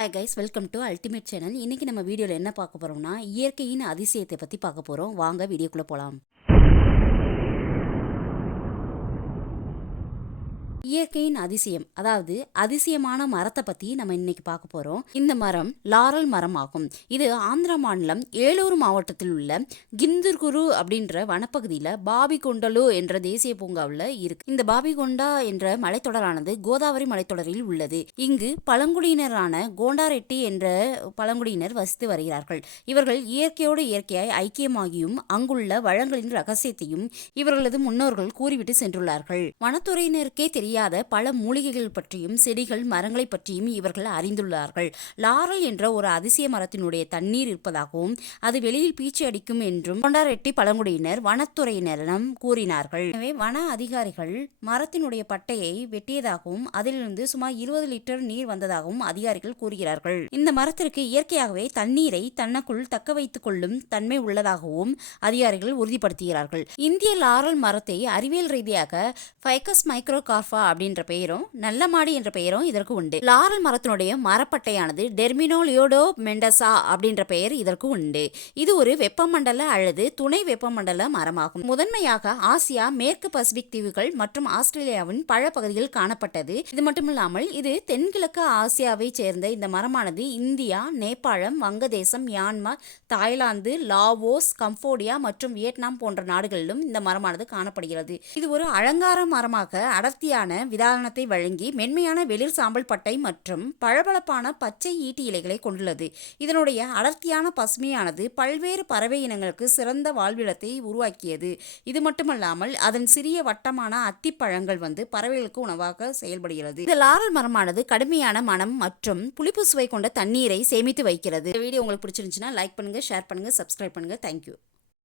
Hi guys welcome to ultimate channel இன்றைக்கி நம்ம வீடியோவில் என்ன பார்க்க போகிறோம்னா இயற்கையின் அதிசயத்தை பற்றி பார்க்க போகிறோம் வாங்க வீடியோக்குள்ளே போகலாம் இயற்கையின் அதிசயம் அதாவது அதிசயமான மரத்தை பற்றி நம்ம இன்னைக்கு பார்க்க போகிறோம் இந்த மரம் லாரல் மரம் ஆகும் இது ஆந்திர மாநிலம் ஏலூர் மாவட்டத்தில் உள்ள கிந்துர்குரு அப்படின்ற வனப்பகுதியில் பாபிகொண்டலு என்ற தேசிய பூங்காவில் இருக்கு. இந்த பாபிகொண்டா என்ற மலைத்தொடரானது கோதாவரி மலைத்தொடரில் உள்ளது. இங்கு பழங்குடியினரான கோண்டாரெட்டி என்ற பழங்குடியினர் வசித்து வருகிறார்கள். இவர்கள் இயற்கையோடு இயற்கையாய் ஐக்கியமாகியும் அங்குள்ள வளங்களின் ரகசியத்தையும் இவர்களது முன்னோர்கள் கூறிவிட்டு சென்றுள்ளார்கள். வனத்துறையினருக்கே தெரியாத பல மூலிகைகள் பற்றியும் செடிகள் மரங்களை பற்றியும் இவர்கள் அறிந்துள்ளார்கள். லாரல் என்ற ஒரு அதிசய மரத்தினுடைய தண்ணீர் இருப்பதாகவும் அது வெளியில் பீச்சு அடிக்கும் என்றும் கொண்டாரெட்டி பழங்குடியினர் வனத்துறையினரிடம் கூறினார்கள். எனவே வன அதிகாரிகள் மரத்தினுடைய பட்டையை வெட்டியதாகவும் அதிலிருந்து சுமார் இருபது லிட்டர் நீர் வந்ததாகவும் அதிகாரிகள் கூறுகிறார்கள். இந்த மரத்திற்கு இயற்கையாகவே தண்ணீரை தனக்குள் தக்க வைத்துக் கொள்ளும் தன்மை உள்ளதாகவும் அதிகாரிகள் உறுதிப்படுத்துகிறார்கள். இந்திய லாரல் மரத்தை அறிவியல் ரீதியாக ஃபைகஸ் மைக்ரோகார்பா அப்படின்ற பெயரும் நல்ல மாடி என்ற பெயரும் இதற்கு உண்டு. லாரல் மரத்தினுடைய மரப்பட்டையானது டெர்மினோலியோடோ மெண்டசா அப்படின்ற பெயர் இதற்கு உண்டு. இது ஒரு வெப்பமண்டல அல்லது துணை வெப்பமண்டல மரமாகும். முதன்மையாக ஆசியா மேற்கு பசிபிக் தீவுகள் மற்றும் ஆஸ்திரேலியாவின் பல பகுதிகளில் காணப்பட்டது. இது மட்டுமில்லாமல் இது தென்கிழக்கு ஆசியாவை சேர்ந்த இந்த மரமானது இந்தியா நேபாளம் வங்கதேசம் மியான்மர் தாய்லாந்து லாவோஸ் கம்போடியா மற்றும் வியட்நாம் போன்ற நாடுகளிலும் இந்த மரமானது காணப்படுகிறது. இது ஒரு அலங்கார மரமாக அடர்த்தியான விதானத்தை வழங்கி மென்மையான வெளிர் சாம்பல் பட்டை மற்றும் பளபளப்பான பச்சை ஈட்டி இலைகளை கொண்டுள்ளது. இதனுடைய அடர்த்தியான பசுமையானது பல்வேறு பறவை இனங்களுக்கு சிறந்த வாழ்விடத்தை உருவாக்கியது. இது மட்டுமல்லாமல் அதன் சிறிய வட்டமான அத்திப்பழங்கள் வந்து பறவைகளுக்கு உணவாக செயல்படுகிறது. இந்த லாரல் மரமானது கடுமையான மனம் மற்றும் புளிப்பு சுவை கொண்ட தண்ணீரை சேமித்து வைக்கிறது. இந்த வீடியோ உங்களுக்கு பிடிச்சிருந்துச்சுன்னா லைக் பண்ணுங்க ஷேர் பண்ணுங்க சப்ஸ்கிரைப் பண்ணுங்க. தேங்க்யூ